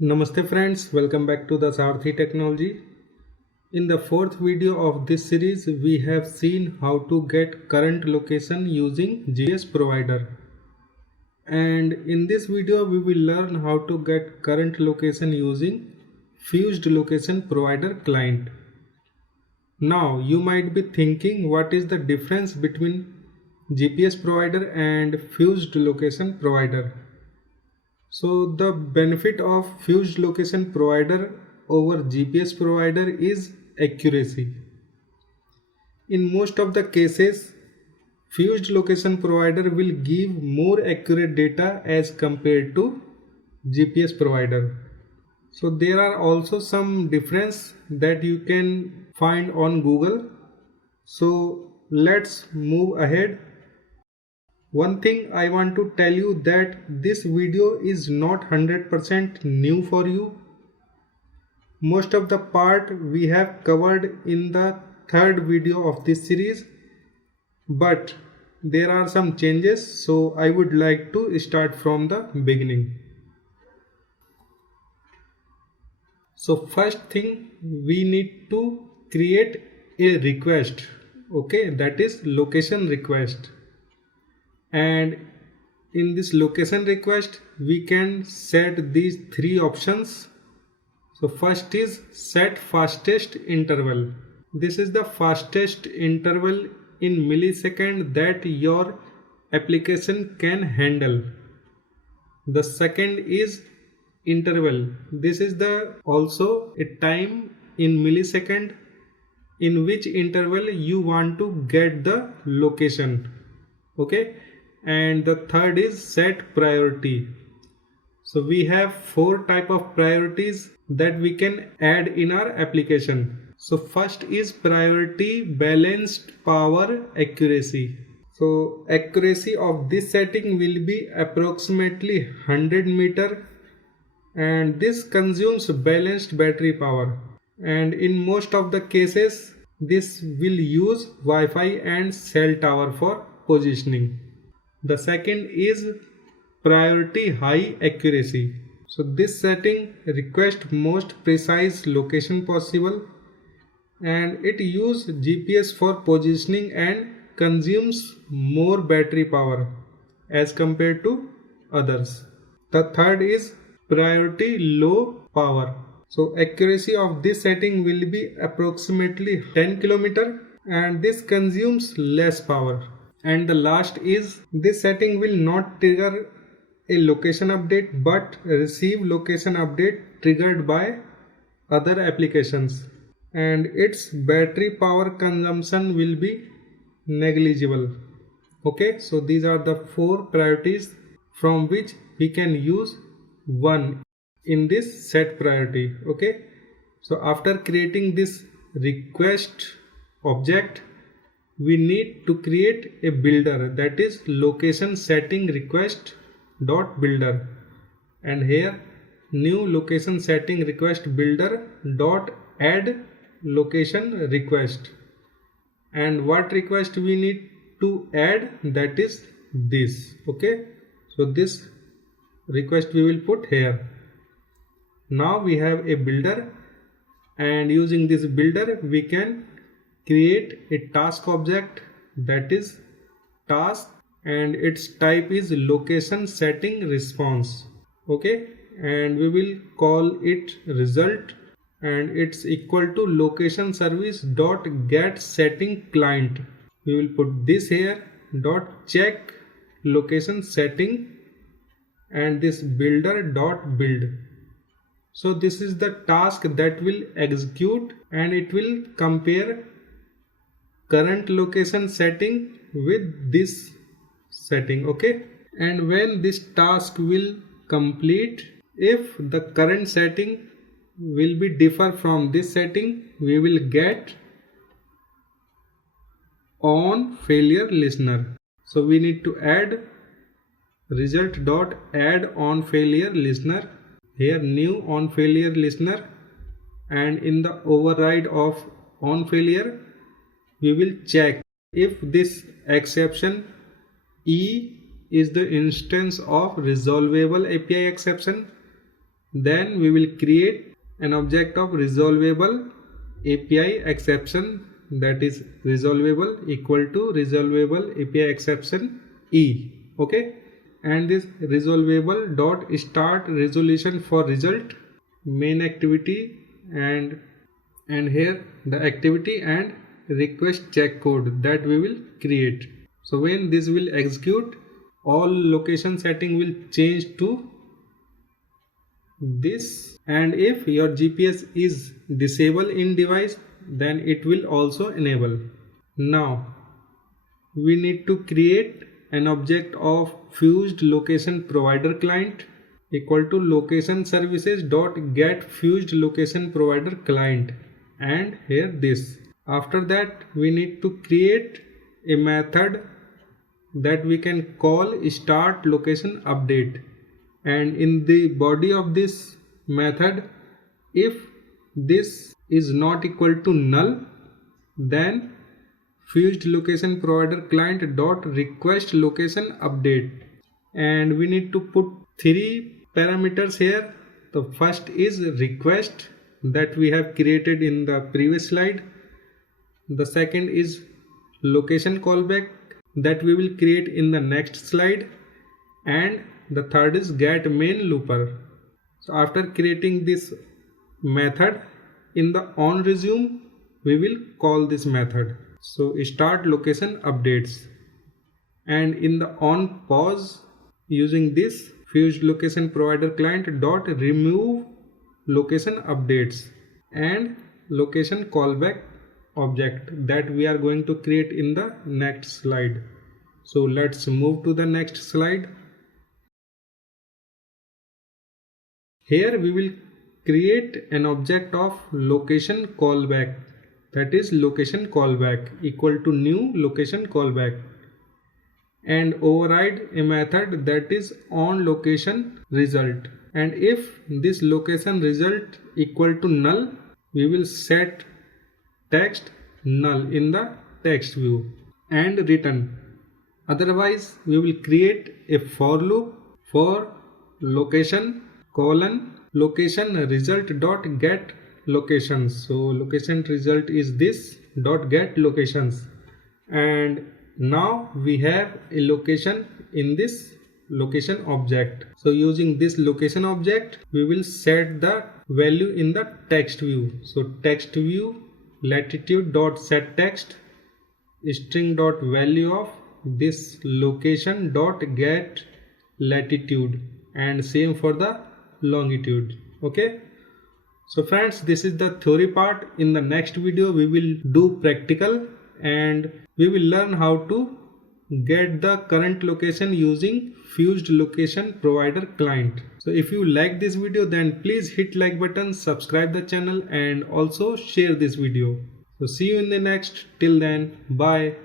Namaste friends, welcome back to the Sarthi Technology. In the fourth video of this series, we have seen how to get current location using GPS provider. And in this video, we will learn how to get current location using Fused Location Provider client. Now, you might be thinking what is the difference between GPS provider and Fused Location Provider. So the benefit of fused location provider over GPS provider is accuracy. In most of the cases, fused location provider will give more accurate data as compared to GPS provider. So there are also some difference that you can find on Google. So let's move ahead. One thing I want to tell you that this video is not 100% new for you. Most of the part we have covered in the third video of this series, but there are some changes, so I would like to start from the beginning. So first thing, we need to create a request, okay, that is location request. And in this location request we can set these three options. So first is set fastest interval. This is the fastest interval in millisecond that your application can handle. The second is interval. This is the also a time in millisecond in which interval you want to get the location, okay. And the third is set priority. So we have four type of priorities that we can add in our application. So first is priority balanced power accuracy. So accuracy of this setting will be approximately 100 meter, and this consumes balanced battery power, and in most of the cases this will use Wi-Fi and cell tower for positioning. The second is priority high accuracy. So this setting requests most precise location possible, and it uses GPS for positioning and consumes more battery power as compared to others. The third is priority low power. So accuracy of this setting will be approximately 10 km, and this consumes less power. And the last is this setting will not trigger a location update but receive location update triggered by other applications, and its battery power consumption will be negligible, okay. So these are the four priorities from which we can use one in this set priority, okay. So after creating this request object, we need to create a builder, that is location setting request dot builder, and here new location setting request builder dot add location request. And what request we need to add, that is this, okay. So this request we will put here. Now we have a builder, and using this builder we can create a task object, that is task, and its type is location setting response, okay. And we will call it result, and it's equal to location service dot get setting client. We will put this here dot check location setting, and this builder dot build. So this is the task that will execute, and it will compare current location setting with this setting, okay. And when this task will complete, if the current setting will be differ from this setting, we will get on failure listener. So we need to add result dot add on failure listener, here new on failure listener, and in the override of on failure we will check if this exception E is the instance of resolvable API exception, Then we will create an object of resolvable API exception, that is resolvable equal to resolvable API exception E. Okay, and this resolvable dot start resolution for result main activity, and here the activity and request check code that we will create. So when this will execute, all location setting will change to this, and if your GPS is disabled in device, then it will also enable. Now we need to create an object of fused location provider client equal to location services dot get fused location provider client, and here this. After that we need to create a method that we can call start location update, and in the body of this method, if this is not equal to null, then fused location provider client dot request location update, and we need to put three parameters here. The first is request that we have created in the previous slide. The second is location callback that we will create in the next slide, and the third is get main looper. So after creating this method, in the on resume we will call this method, so start location updates, and in the on pause using this fused location provider client dot remove location updates and location callback object that we are going to create in the next slide. So let's move to the next slide. Here we will create an object of location callback, that is location callback equal to new location callback, and override a method that is on location result, and if this location result equal to null, we will set text null in the text view and return. Otherwise we will create a for loop for location colon location result dot get locations. So location result is this dot get locations, and now we have a location in this location object. So using this location object we will set the value in the text view. So text view latitude dot set text string dot value of this location dot get latitude, and same for the longitude. Okay, so friends, this is the theory part. In the next video we will do practical, and we will learn how to get the current location using fused location provider client. So if you like this video, then please hit like button, subscribe the channel, and also share this video. So see you in the next. Till then, bye.